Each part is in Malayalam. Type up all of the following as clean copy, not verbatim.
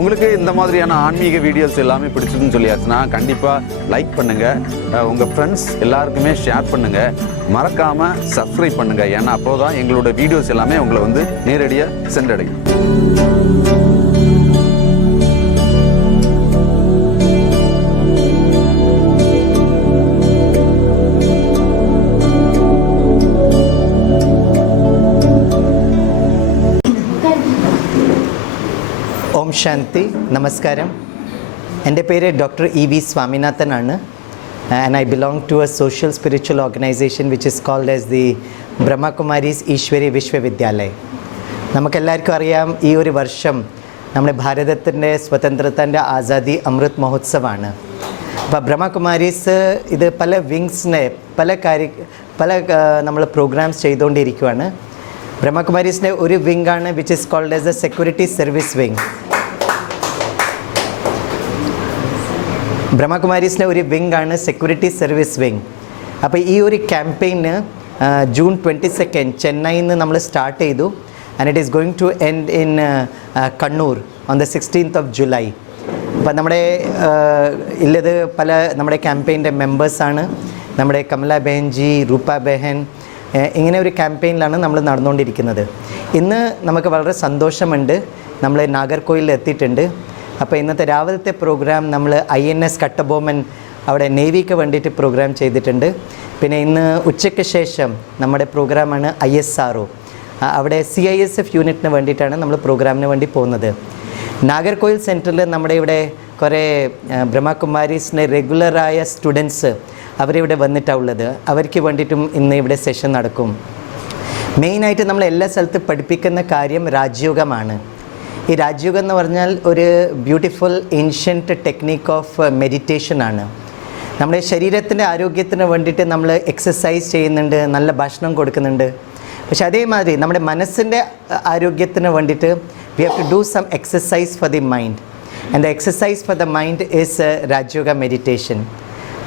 உங்களுக்கு இந்த மாதிரியான ஆன்மீக வீடியோஸ் எல்லாமே பிடிச்சதுன்னு சொல்லியாச்சுன்னா கண்டிப்பாக லைக் பண்ணுங்கள், உங்கள் ஃப்ரெண்ட்ஸ் எல்லாருக்குமே ஷேர் பண்ணுங்கள், மறக்காமல் சப்ஸ்கிரைப் பண்ணுங்கள். ஏன்னா அப்போ தான் எங்களோட வீடியோஸ் எல்லாமே உங்களை வந்து நேரடியாக சென்றடையும். ഓം ശാന്തി, നമസ്കാരം. എൻ്റെ പേര് doctor E.V. സ്വാമിനാഥനാണ്. and I belong to a social spiritual organization which is called as the Brahmakumaris Ishwari Vishwavidyalaya. നമുക്കെല്ലാവർക്കും അറിയാം, ഈ ഒരു വർഷം നമ്മുടെ ഭാരതത്തിൻ്റെ സ്വതന്ത്രത്തിൻ്റെ ആസാദി അമൃത് മഹോത്സവമാണ്. അപ്പോൾ ബ്രഹ്മകുമാരീസ് ഇത് പല വിങ്സിനെ പല നമ്മൾ പ്രോഗ്രാംസ് ചെയ്തുകൊണ്ടിരിക്കുകയാണ്. ബ്രഹ്മകുമാരീസിൻ്റെ ഒരു വിങ്ങാണ് which is called as a security service wing. ബ്രഹ്മകുമാരീസിൻ്റെ ഒരു വിങ്ങാണ് സെക്യൂരിറ്റി സർവീസ് വിങ്. അപ്പോൾ ഈ ഒരു ക്യാമ്പയിന് ജൂൺ 22 ചെന്നൈയിൽ നിന്ന് നമ്മൾ സ്റ്റാർട്ട് ചെയ്തു. And it is going to end in Kannur on the 16th of July. അപ്പോൾ നമ്മുടെ ഉള്ളത് നമ്മുടെ ക്യാമ്പയിൻ്റെ മെമ്പേഴ്സാണ്. നമ്മുടെ കമല ബെഹൻജി, രൂപ ബെഹൻ, ഇങ്ങനെ ഒരു ക്യാമ്പയിനിലാണ് നമ്മൾ നടന്നുകൊണ്ടിരിക്കുന്നത്. ഇന്ന് നമുക്ക് വളരെ സന്തോഷമുണ്ട്, നമ്മൾ നാഗർകോയിലിൽ എത്തിയിട്ടുണ്ട്. അപ്പോൾ ഇന്നത്തെ രാവിലത്തെ പ്രോഗ്രാം നമ്മൾ INS കട്ടബൊമ്മൻ അവിടെ നേവിക്ക് വേണ്ടിയിട്ട് പ്രോഗ്രാം ചെയ്തിട്ടുണ്ട്. പിന്നെ ഇന്ന് ഉച്ചയ്ക്ക് ശേഷം നമ്മുടെ പ്രോഗ്രാമാണ് ISRO, അവിടെ CISF യൂണിറ്റിന് വേണ്ടിയിട്ടാണ് നമ്മൾ പ്രോഗ്രാമിന് വേണ്ടി പോകുന്നത്. നാഗർകോയിൽ സെൻറ്ററിൽ നമ്മുടെ ഇവിടെ കുറേ ബ്രഹ്മകുമാരീസിൻ്റെ റെഗുലറായ സ്റ്റുഡൻസ് അവരിവിടെ വന്നിട്ടുള്ളത്. അവർക്ക് വേണ്ടിയിട്ടും ഇന്ന് ഇവിടെ സെഷൻ നടക്കും. മെയിനായിട്ട് നമ്മൾ എല്ലാ സ്ഥലത്തും പഠിപ്പിക്കുന്ന കാര്യം രാജയോഗമാണ്. ഈ രാജയോഗം എന്ന് പറഞ്ഞാൽ ഒരു ബ്യൂട്ടിഫുൾ ഏൻഷ്യൻറ്റ് ടെക്നിക്ക് ഓഫ് മെഡിറ്റേഷനാണ്. നമ്മുടെ ശരീരത്തിൻ്റെ ആരോഗ്യത്തിന് വേണ്ടിയിട്ട് നമ്മൾ എക്സസൈസ് ചെയ്യുന്നുണ്ട്, നല്ല ഭക്ഷണം കൊടുക്കുന്നുണ്ട്. പക്ഷെ അതേമാതിരി നമ്മുടെ മനസ്സിൻ്റെ ആരോഗ്യത്തിന് വേണ്ടിയിട്ട് we have to do some exercise for the mind. And the exercise for the mind is Rajayoga meditation.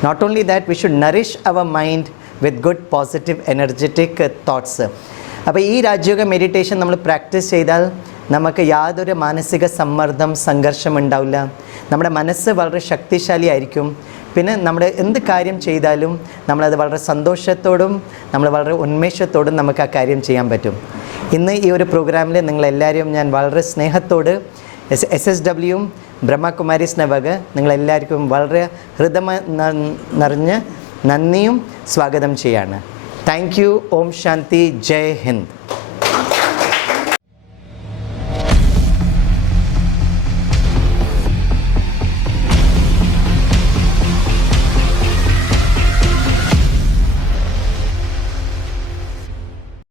Not only that, we should nourish our mind with good positive energetic thoughts. അപ്പോൾ ഈ രാജയോഗ മെഡിറ്റേഷൻ നമ്മൾ പ്രാക്ടീസ് ചെയ്താൽ നമുക്ക് യാതൊരു മാനസിക സമ്മർദ്ദം, സംഘർഷം ഉണ്ടാവില്ല. നമ്മുടെ മനസ്സ് വളരെ ശക്തിശാലി ആയിരിക്കും. പിന്നെ നമ്മൾ എന്ത് കാര്യം ചെയ്താലും നമ്മളത് വളരെ സന്തോഷത്തോടും നമ്മൾ വളരെ ഉന്മേഷത്തോടും നമുക്ക് ആ കാര്യം ചെയ്യാൻ പറ്റും. ഇന്ന് ഈ ഒരു പ്രോഗ്രാമിൽ നിങ്ങളെല്ലാവരും ഞാൻ വളരെ സ്നേഹത്തോട് SSW ബ്രഹ്മകുമാരീസിനെ വക നിങ്ങളെല്ലാവർക്കും വളരെ ഹൃദയ നിറഞ്ഞ് നന്ദിയും സ്വാഗതം ചെയ്യാണ്. Thank you. ഓം ശാന്തി. ജയ് ഹിന്ദ്.